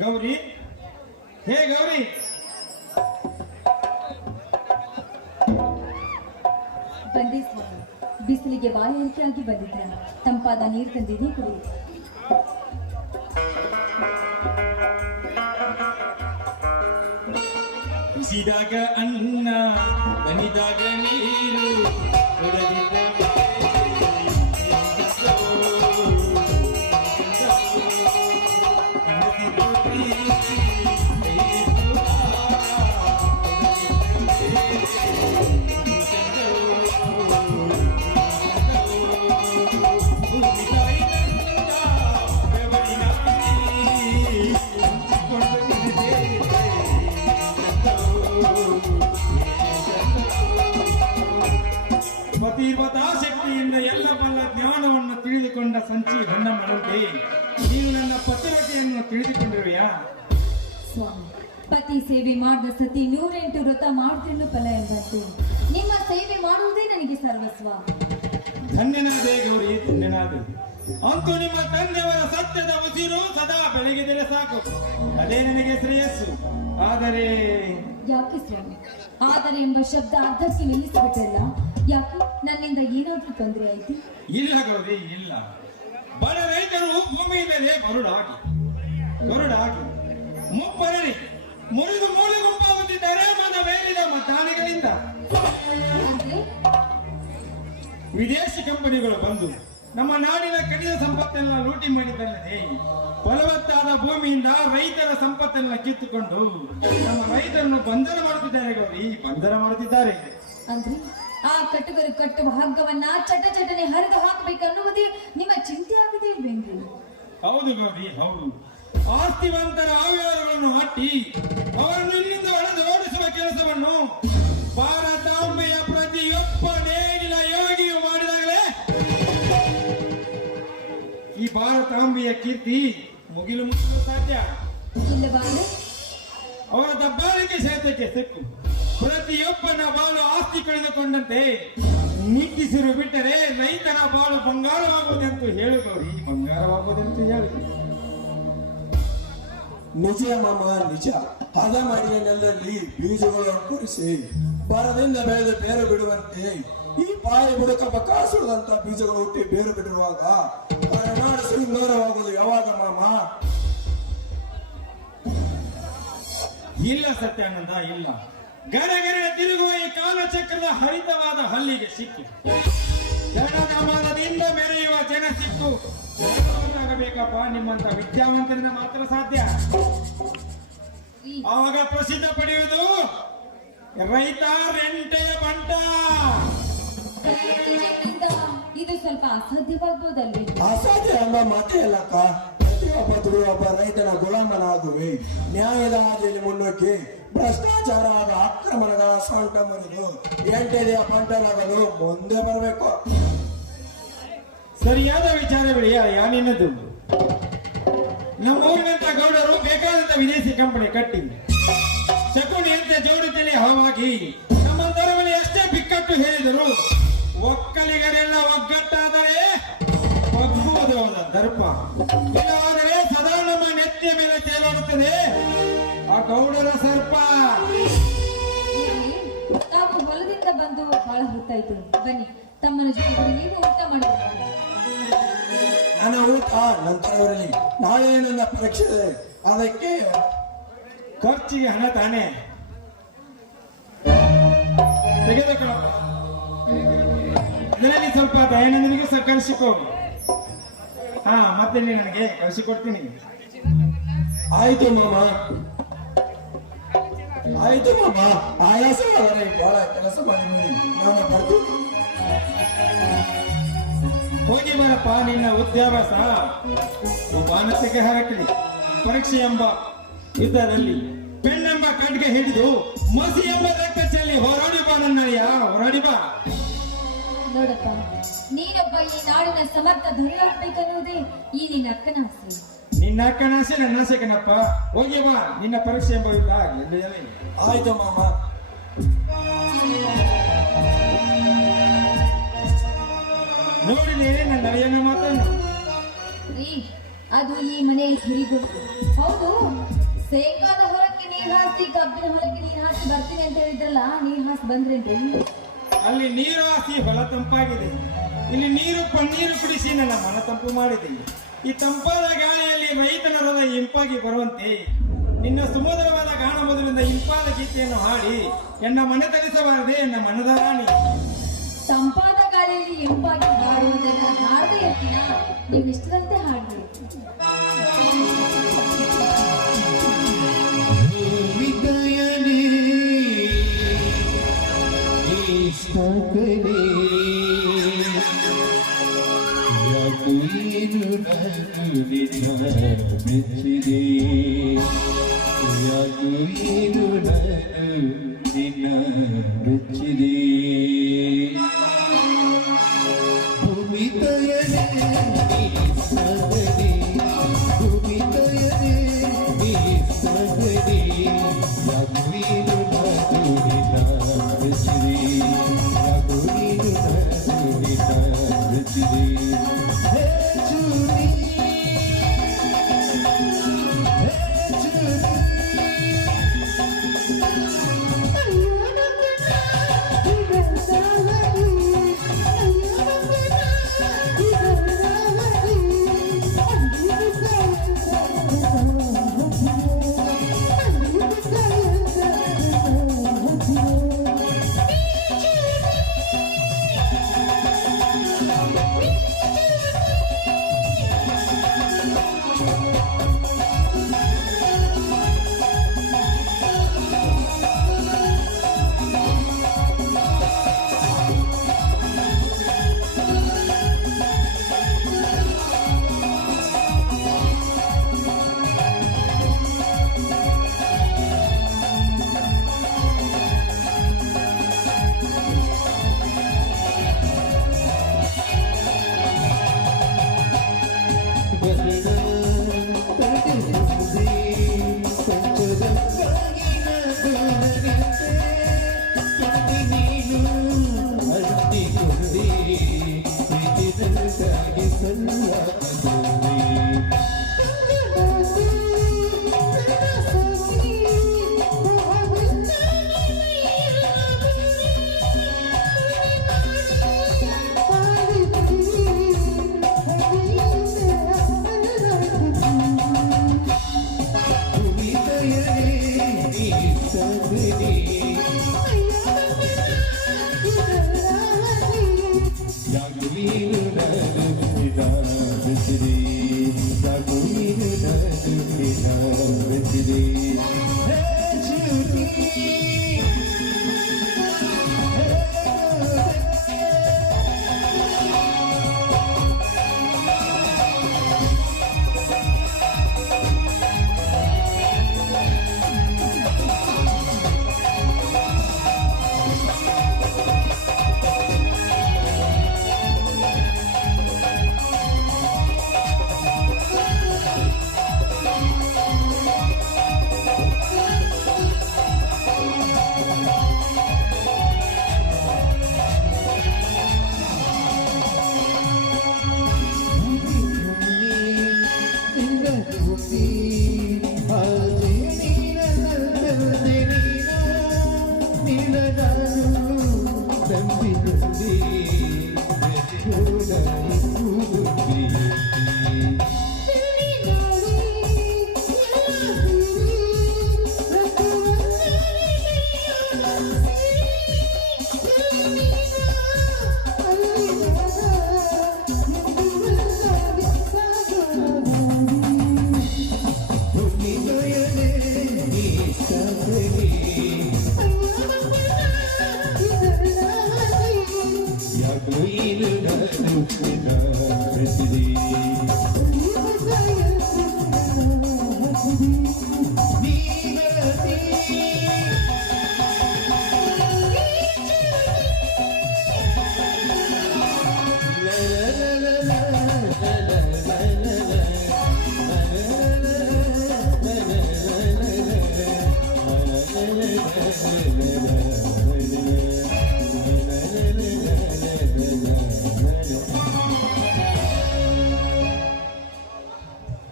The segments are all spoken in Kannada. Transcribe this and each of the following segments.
ಗೌರಿ, ಹೇ ಗೌರಿ, ಬಂದೆ ಸ್ವಾಮಿ. ಬಿಸಿಲಿಗೆ ಬಾಯಾರಿಕೆಯಾಗಿ ಬಂದಿದ್ದೆ. ತಂಪಾದ ನೀರು ತಂದಿದ್ದೀನಿ, ಕುಡಿ. ಬಿಸಿದಾಗ ಅನ್ನ, ಬನಿದಾಗ ನೀರು, ಕುಡದಿದ್ದ ಪತಿವ್ರತಾ ಶಕ್ತಿಯಿಂದ ಎಲ್ಲ ಬಲ್ಲ ಜ್ಞಾನವನ್ನು ತಿಳಿದುಕೊಂಡ ಸಂಚಿ ಹೊನ್ನಮ್ಮನಂತೆ ನೀನು ನನ್ನ ಪತಿವ್ರತೆಯನ್ನು ತಿಳಿದುಕೊಂಡಿರುವೆಯಾ? ಸ್ವಾಮಿ, ಪತಿ ಸೇವೆ ಮಾಡಿದ ಸತಿ 108 ವ್ರತ ಮಾಡ್ತಿನ್ನು ಫಲ ಎಂಬಂತೆ ನಿಮ್ಮ ಸೇವೆ ಮಾಡುವುದೇ ನನಗೆ ಸರ್ವಸ್ವ. ಧನ್ಯನಾದೆ ಗೌರಿ, ಧನ್ಯನಾದೆ. ಅಂತೂ ನಿಮ್ಮ ತಂದೆಯವರ ಸತ್ಯದ ಉಸಿರು ಸದಾ ಬೆಳಗಿದರೆ ಸಾಕು, ಅದೇ ನನಗೆ ಶ್ರೇಯಸ್ಸು. ಆದರೆ ಯಾಕೆ ಸ್ವಾಮಿ ಆದರೆ ಎಂಬ ಶಬ್ದ ಅರ್ಧಕ್ಕೆ ನಿಲ್ಲಿಸಿಬಿಟ್ಟಲ್ಲ? ಯಾಕೆ ನನ್ನಿಂದ ಏನಾದ್ರೂ ತೊಂದರೆ ಆಯ್ತು? ಇಲ್ಲ ಗೌರಿ, ಇಲ್ಲ. ಬಡ ರೈತರು ಭೂಮಿ ಮೇಲೆ ಗರುಡಾಗಿ ಮುಪ್ಪರಡಿ ಮುರಿದು ಮೂಲೆ ಗುಂಪಾಗುತ್ತಿದ್ದಾರೆ ಮನ ಬೇರಿದ ಮತಾನಿಗಳಿಂದ. ವಿದೇಶಿ ಕಂಪನಿಗಳು ಬಂದು ನಮ್ಮ ನಾಡಿನ ಕಡಿದ ಸಂಪತ್ತೆಲ್ಲ ಲೂಟಿ ಮಾಡಿದ್ದಲ್ಲದೆ ಫಲವತ್ತಾದ ಭೂಮಿಯಿಂದ ರೈತರ ಸಂಪತ್ತೆಲ್ಲ ಕಿತ್ತುಕೊಂಡು ನಮ್ಮ ರೈತರನ್ನು ಬಂಧನ ಮಾಡುತ್ತಿದ್ದಾರೆ ಗೌರಿ, ಬಂಧನ ಮಾಡುತ್ತಿದ್ದಾರೆ. ಅಂದ್ರೆ ಆ ಕಟ್ಟುಗರು ಕಟ್ಟುವ ಹಗ್ಗವನ್ನ ಚಟನೆ ಹರಿದು ಹಾಕಬೇಕನ್ನುವುದೇ ನಿಮ್ಮ ಚಿಂತೆ ಆಗಿದೆ ಇಲ್ವೇನ್ರಿ? ಹೌದು ಗೌರಿ, ಹೌದು. ಆಸ್ತಿವಂತರ ಆವ್ಯವಹಾರಗಳನ್ನು ಅಟ್ಟಿ ಅವರನ್ನು ಇಲ್ಲಿಂದ ಹೊಡೆದು ಓಡಿಸುವ ಕೆಲಸವನ್ನು ಭಾರತಾಂಬೆಯ ಪ್ರತಿಯೊಬ್ಬ ನೇಗಿಲ ಯೋಗಿಯು ಮಾಡಿದಾಗಲೇ ಈ ಭಾರತಾಂಬೆಯ ಕೀರ್ತಿ ಮುಗಿಲು ಮುಟ್ಟಲು ಸಾಧ್ಯ. ಇಲ್ಲವಾದ್ರೆ ಅವರ ದಬ್ಬಾಳಿಕೆ ಸಹಿತಕ್ಕೆ ಸಿಕ್ಕು ಪ್ರತಿಯೊಬ್ಬನ ಬಾಳು ಆಸ್ತಿ ಕಳೆದುಕೊಂಡಂತೆ ನಿಟ್ಟಿಸಿರು ಬಿಟ್ಟರೆ ರೈತನ ಬಾಳು ಬಂಗಾರವಾಗುವುದೆಂದು ಹೇಳು ಗೌರಿ, ಬಂಗಾರವಾಗುವುದೆಂದು ಹೇಳು. ನಿಜ ಮಾಮ, ನಿಜ. ಹದ ಮಾಡಿದ ನೆಲದಲ್ಲಿ ಬೀಜಗಳನ್ನು ಕೂರಿಸಿ ಬರದಿಂದ ಬೆಳೆದು ಬೇರು ಬಿಡುವಂತೆ ಈ ಪಾಯಿ ಬುಡಕ ಬಕಾಸುರದಂತ ಬೀಜಗಳು ಹುಟ್ಟಿ ಬೇರು ಬಿಟ್ಟಿರುವಾಗ ನಾಡು ಶೃಂಗಾರವಾಗುವುದು ಯಾವಾಗ ಮಾಮ? ಇಲ್ಲ ಸತ್ಯಾನಂದ, ಇಲ್ಲ. ಗರಗರ ತಿರುಗುವ ಈ ಕಾಲಚಕ್ರದ ಹರಿತವಾದ ಹಲ್ಲಿಗೆ ಸಿಕ್ಕಿ ಜನನಾಮದಿಂದ ಮೆರೆಯುವ ಜನ ಸಿಕ್ಕು ಆಗಬೇಕಪ್ಪ. ನಿಮ್ಮಂತ ವಿದ್ಯಾವಂತರಿಂದ ಮಾತ್ರ ಸಾಧ್ಯ. ಆವಾಗ ಪ್ರಸಿದ್ಧ ಪಡೆಯುವುದು ರೈತ ರೆಂಟೆಯ ಬಂಟ. ಇದು ಸ್ವಲ್ಪ ಅಸಾಧ್ಯವಾಗ್ಬೋದಲ್ವೇ? ಅಸಾಧ್ಯ ಎಂಬ ಮಾತೇ ಅಲ್ಲಕ್ಕ. ಪ್ರತಿಯೊಬ್ಬ ದುಡಿಯೊಬ್ಬ ರೈತನ ಗುಲಾಮನಾಗುವೆ. ನ್ಯಾಯದ ಹಾದಿಯಲ್ಲಿ ಮುನ್ನೋಕಿ ಭ್ರಷ್ಟಾಚಾರದ ಆಕ್ರಮಣಗಳ ಸೊಂಟ ಮುರಿದು ಎಂಟೆದೆಯ ಬಂಟನಾಗಲು ಮುಂದೆ ಬರಬೇಕು. ಸರಿಯಾದ ವಿಚಾರಗಳು ಯಾನಿನ್ನದು. ನಮ್ಮ ಊರಿನಂತ ಗೌಡರು ಬೇಕಾದಂತ ವಿದೇಶಿ ಕಂಪನಿ ಕಟ್ಟಿ ಶಕುನಿಯಂತೆ ಜೋಡಿತಲಿ ಹವಾಗಿ ನಮ್ಮಂತರ ಮೇಲೆ ಎಷ್ಟೇ ಬಿಕ್ಕಟ್ಟು ಹೇಳಿದರು ಒಕ್ಕಲಿಗರೆಲ್ಲ ಒಗ್ಗಟ್ಟಾದರೆ ಒಗ್ಗುವುದು ದರ್ಪ. ಇಲ್ಲಾದರೆ ಸದಾ ನಮ್ಮ ನೆತ್ತಿಯ ಮೇಲೆ ತೇಲಾಡುತ್ತದೆ ಆ ಗೌಡರ ಸರ್ಪ. ತಾವು ಹೊಲದಿಂದ ಬಂದು ಬಹಳ ಹೊತ್ತಾಯ್ತು. ಬನ್ನಿ, ತಮ್ಮನ ಜೊತೆ ನೀವು ಊಟ ಮಾಡಬೇಕು. ನನ್ನ ಊಟ ನಂತರವರಲ್ಲಿ ನಾಳೆ ನನ್ನ ಪರೀಕ್ಷೆ ಇದೆ, ಅದಕ್ಕೆ ಖರ್ಚಿಗೆ ಹಣ ತಾನೇ ತೆಗೆದುಕೊಳ್ಳಪ್ಪ. ಇದರಲ್ಲಿ ಸ್ವಲ್ಪ ದಯಾನಂದನಿಗೂ ಸಹ ಕಳಿಸಿಕೋ. ಮತ್ತೆ ನನಗೆ ಕಳಿಸಿಕೊಡ್ತೀನಿ. ಆಯ್ತು ಮಾಮ, ಆಯ್ತು ಮಾಮ. ಆಯಾಸವಾದರೆ ಬಹಳ ಕೆಲಸ ಮಾಡಿ ನಾನು ಬರ್ತೀನಿ. ಹೋಗಿ ಬರಪ್ಪ. ನಿನ್ನ ವಿದ್ಯಾಭ್ಯಾಸ ಮಾನಸಿಕ ಹಾಕಲಿ. ಪರೀಕ್ಷೆ ಎಂಬ ಯುದ್ಧದಲ್ಲಿ ಪೆಣ್ಣೆಂಬ ಕಡ್ಗೆ ಹಿಡಿದು ಮಸಿ ಎಂಬ ರಕ್ತ ಚೆಲ್ಲಿ ಹೋರಾಡಿ ಬಾ ನನ್ನಯ್ಯ, ಹೋರಾಡಿ ಬಾ. ನೋಡಪ್ಪ, ನೀನೊಬ್ಬ ಈ ನಾಡಿನ ಸಮರ್ಥ ಧ್ವನಿಯಾಗಬೇಕನ್ನುವುದೇ ಈ ನಿನ್ನ ಅಕ್ಕನ ಆಸೆ. ನಿನ್ನ ಅಕ್ಕನ ಆಸೆ ನನ್ನ ಆಸೆ ಕಣಪ್ಪ. ಹೋಗಿ ಬಾ, ನಿನ್ನ ಪರೀಕ್ಷೆ ಎಂಬ ಯುದ್ಧ ಆಗಲಿ. ಆಯ್ತು ಮಾಮ. ನೋಡಿದೆ ನನ್ನ ಅಳಿಯನ ಮಾತನ್ನು. ಅದು ಈ ಮನೆಯ ಹಿರಿಗೊಟ್ಟು. ಹೌದು, ಶೇಂಗಾದ ಹೊಲಕ್ಕೆ ನೀರ್ ಹಾಸಿ ಕಬ್ಬಿನ ಹೊಲಕ್ಕೆ ನೀರ್ ಹಾಸಿ ಬರ್ತೀನಿ ಅಂತ ಹೇಳಿದ್ರಲ್ಲ, ನೀರ್ ಹಾಸಿ ಬಂದ್ರೇನ್ರಿ? ಅಲ್ಲಿ ನೀರು ಹಾಸಿ ಹೊಲ ತಂಪಾಗಿದೆ, ಇಲ್ಲಿ ನೀರು ಪನ್ನೀರು ಕುಡಿಸಿ ನನ್ನ ಮನ ತಂಪು ಮಾಡಿದೆ. ಈ ತಂಪಾದ ಗಾಳಿಯಲ್ಲಿ ರೈತನ ಹೃದ ಇಂಪಾಗಿ ಬರುವಂತೆ ನಿನ್ನ ಸುಮಧುರವಾದ ಗಾನ ಮೊದಲಿಂದ ಇಂಪಾದ ಗೀತೆಯನ್ನು ಹಾಡಿ ಎನ್ನ ಮನೆ ತರಿಸಬಾರದೆ ಎನ್ನ ಮನದ ರಾಣಿ. ತಂಪಾದ ಗಾಳಿಯಲ್ಲಿ ಇಂಪಾಗಿ ಹಾಡುವುದನ್ನ ಹಾಡದೆ ಇರ್ತೀನ, ನೀವು ಇಷ್ಟದಂತೆ ಹಾಡ್ರಿ.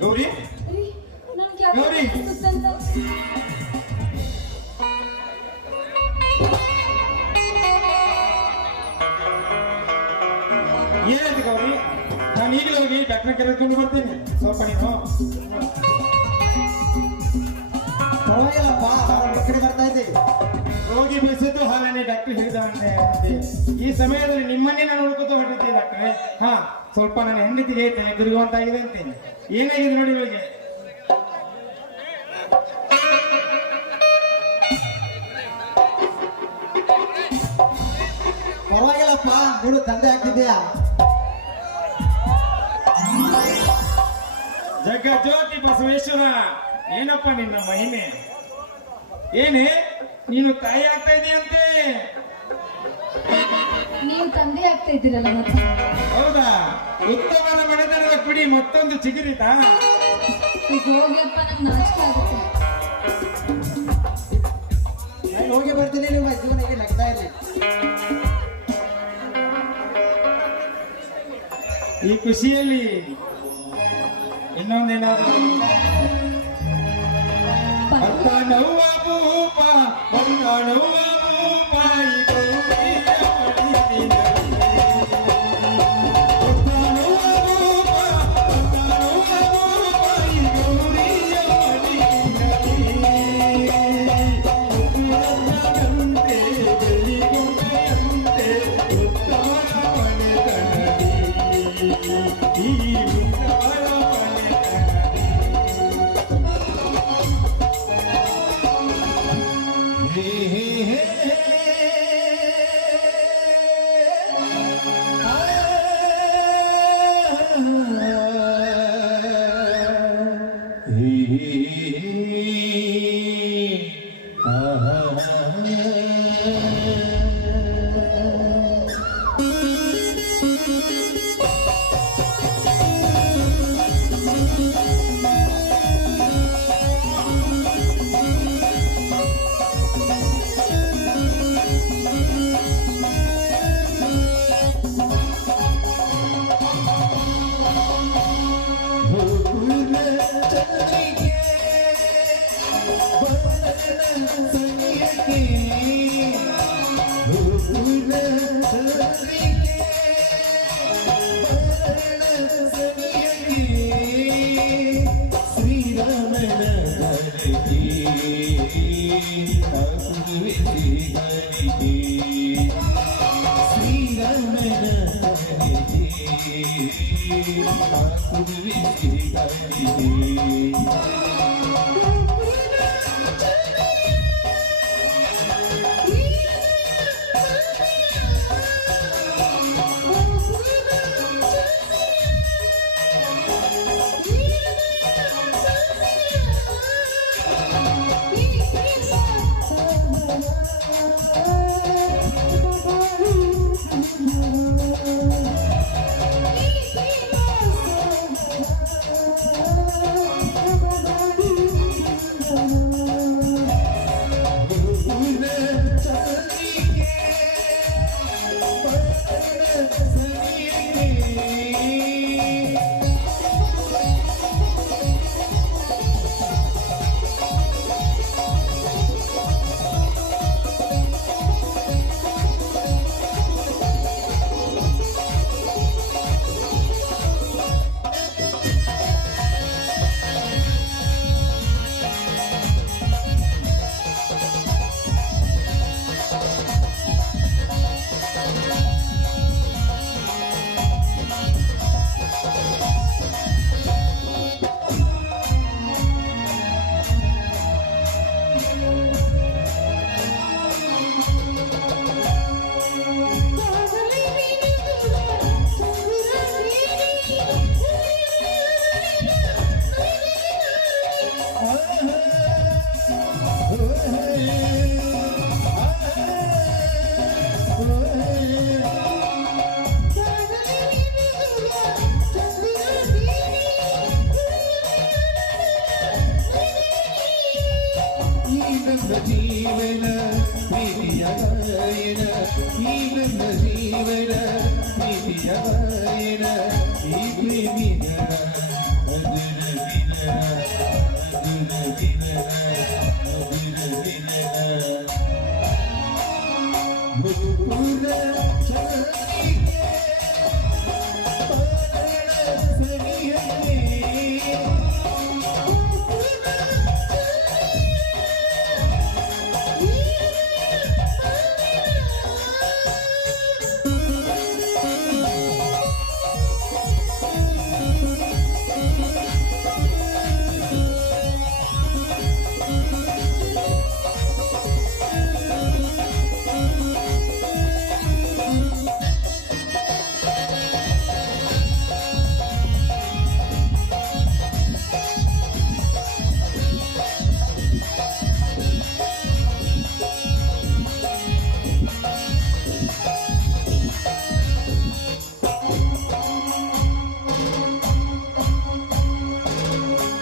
ಗೌರಿ ನನ್ಗೆ ಗೌರಿ. ಯಾಕೆ ಏನಾಯ್ತು ಗೌರಿ? ನಾನು ಈಗಲೇ ಹೋಗಿ ಡಾಕ್ಟರ್ ಕರೆದುಕೊಂಡು ಬರ್ತೇನೆ. ಸ್ವಲ್ಪ ನೀನು ಪರವಾಗಿಲ್ಲಪ್ಪ, ಕಡೆ ಬರ್ತಾ ಇದ್ದೆ. ರೋಗಿ ಬೆಳೆಸಿದ್ದು ಹಾಲನ್ನೇ ಡಾಕ್ಟರ್ ಹೇಳಿದವಂತೆ. ಈ ಸಮಯದಲ್ಲಿ ನಿಮ್ಮನ್ನೇ ನಾನು ಹುಡುಕುತ್ತ ಹೊರಟಿದ್ದೆ ಡಾಕ್ಟ್ರೆ. ಹಾ, ಸ್ವಲ್ಪ ನನ್ನ ಹೆಂಡತಿಗೆ ತಿರುಗುವಂತಾಗಿದೆ ಅಂತೇನೆ. ಏನಾಗಿದೆ ನೋಡಿ ಇವಾಗ? ಪರವಾಗಿಲ್ಲಪ್ಪ, ನೀನು ತಂದೆ ಆಗ್ತಿದ್ಯಾ? ಜಗಜ್ಯೋತಿ ಬಸವೇಶ್ವರ, ಏನಪ್ಪ ನಿನ್ನ ಮಹಿಮೆ? ಏನೇ ನೀನು ತಾಯಿ ಆಗ್ತಾ ಇದೆಯಂತೆ? ನೀವು ತಂದೆ ಆಗ್ತಾ ಇದ್ದೀರಲ್ಲ ಮತ್ತೆ. ಹೌದಾ? ಉತ್ತಮನ ಮನೆತನದ ಕುಡಿ ಮತ್ತೊಂದು ಚಿಗುರಿತಾ? ಈಗ ಹೋಗ್ಯಪ್ಪ, ನಮ್ಗೆ ನಾಚಿಕೆ ಆಗುತ್ತೆ. ನಾನು ಹೋಗಿ ಬರ್ತೀನಿ, ನಿಮ್ಮ ಜೀವನಕ್ಕೆ ನಗ್ತಾ ಇರಲಿ. ಈ ಖುಷಿಯಲ್ಲಿ ಇನ್ನೊಂದೇನಾದ್ರು ಅಪ್ಪ ನವ್ವ ಭೂಪ ಬಂದ ನವ್ವ ಭೂಪ ಜೀವನ ಪ್ರೀತಿಯ ಗಾಯನ ಈ ನನ್ನ ಜೀವನ ಪ್ರೀತಿಯ ಗಾಯನ ಈ ಪ್ರೇಮಿನ ಮಧುರ ದಿನ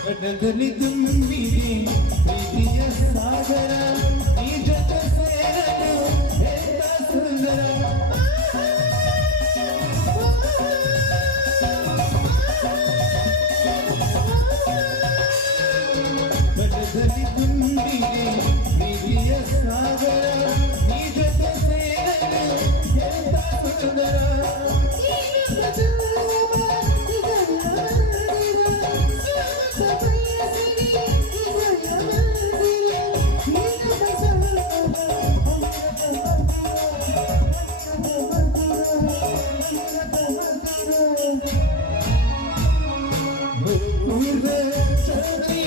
ಗಗನದಲ್ಲಿ ತುಂಬಿದೆ ಪ್ರೀತಿಯ ಸಾಗರ ಈ ಜೊತೆ ಸೇರಲು ಎಂತ ಸುಂದರ ಗಗನದಲ್ಲಿ ತುಂಬಿದೆ ಪ್ರೀತಿಯ ಸಾಗರ ಈ ಜೊತೆ ಸೇರಲು ಎಂತ ಸುಂದರ We're